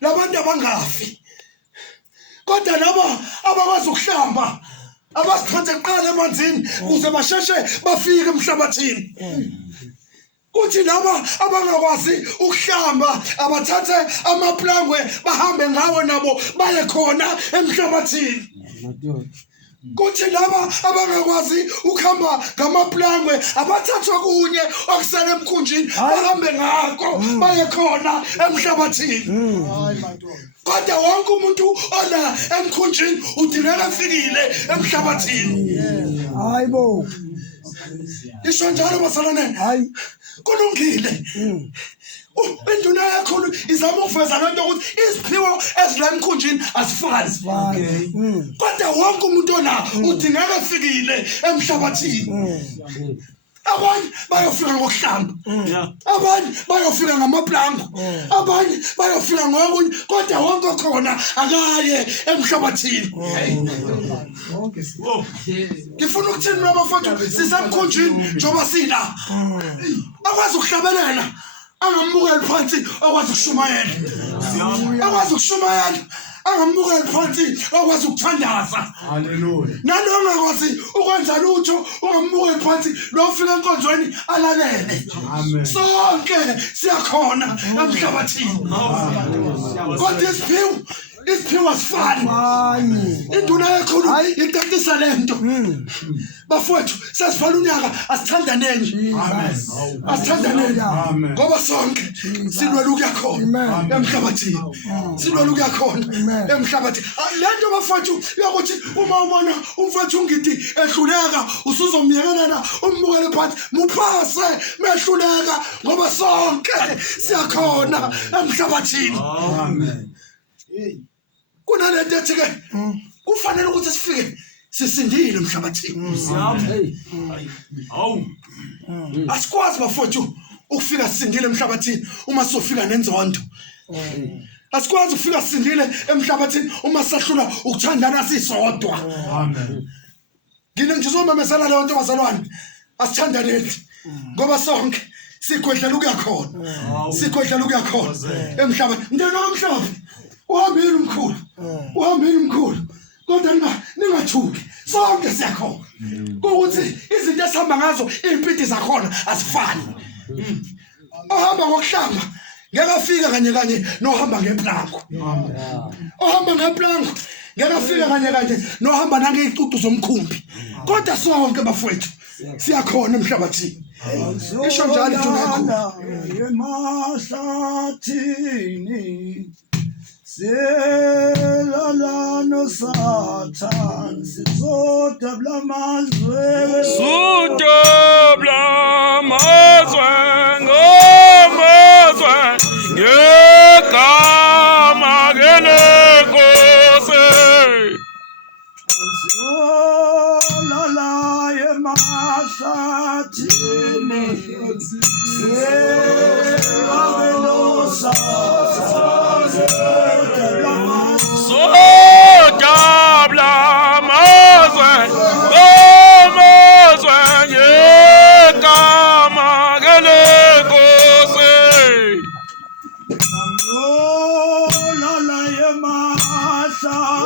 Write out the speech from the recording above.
labantu abangafi kodwa laba abakwazi ukuhlamba abasiphathe kuqala emanzini ukuze basheshe bafike emhlabathini. Kuthi laba abangakwazi ukuhlamba abathathe amaplangwe bahambe ngawo nabo baye khona emhlabathini. Kuthi laba abangakwazi ukuhamba ngamaplangwe abathathwa kunye okusele emkhunjini bahambe ngakho baye khona emhlabathini. Kodwa wonke umuntu ola emkhunjini udingeka afikile emhlabathini. Hayibo. Isho njalo basalane. Hayi. Kulungile. Induna yakhulu izama ukuveza lento ukuthi iziphiwo ezila emkhunjini asifani. Kodwa wonke umuntu ona udingeka afikile emhlabathini. Abanye bayofika ngokuhlamba, abanye bayofika ngamaplanga, abanye bayofika ngokunye, kodwa wonke khona akaye emhlabathini. Ngifuna ukuthini nabafowethu sisemkhunjini njengoba sila akwazi ukuhlabelela angambukeli phansi akwazi ukushumayela, akwazi ukushumayela angambukeli phansi akwazi ukuthandaza. Haleluya. Nalo ongakwazi ukwenza lutho ungambukeli phansi lo ufika enkonzweni alalele. Amen. Sonke siyakhona emhlabathini. Kodwa isiphiwo asifani. Induna yakhulu icacisa lento. Bafowethu sesivala unyaka asithandaneni. Asithandaneni ngoba sonke silwela ukuyakhona emhlabathini. Silwela ukuyakhona emhlabathini. Lento bafowethu yokuthi uma ubona umfowethu ungidi ehluleka usuzomyekelela umbukele phansi muphase mehluleka ngoba sonke siyakhona emhlabathini. Amen. Kunalento ethi ke kufanele ukuthi sifike sisindile emhlabathini. Asikwazi bafowethu ukufika sisindile emhlabathini uma sofika nenzondo. Asikwazi ukufika sisindile emhlabathini uma sahlula ukuthandana sisodwa. Amen. Ngizomemezela leyo nto bazalwane asithandaneni ngoba sonke sikhwehlela ukuyakhona. Sikhwehlela ukuyakhona emhlabathini. Ndena omhlophe uhambile umkhulu. Uhambile umkhulu. Kodwa ningathuki. Sonke siyakhona. Ukuthi izinto esihamba ngazo impindi zakhona asifani. Ohamba ngokuhlamba ngeke afike kanye nohamba ngeplango. Ohamba ngeplango ngeke afike kanye nohamba nangezicucu zomkhumbi. Kodwa sonke bafowethu siyakhona emhlabathini. Isho njalo induna yakhulu. Emahlathini selala no Satan sizodabula amazwe. Sudobla amazwe ngomazwe ngegama lenkosi. Selala emahlathini selala no Satan Sudobla amazwe ngomazwe ngegama lenkosi. Selala emahlathini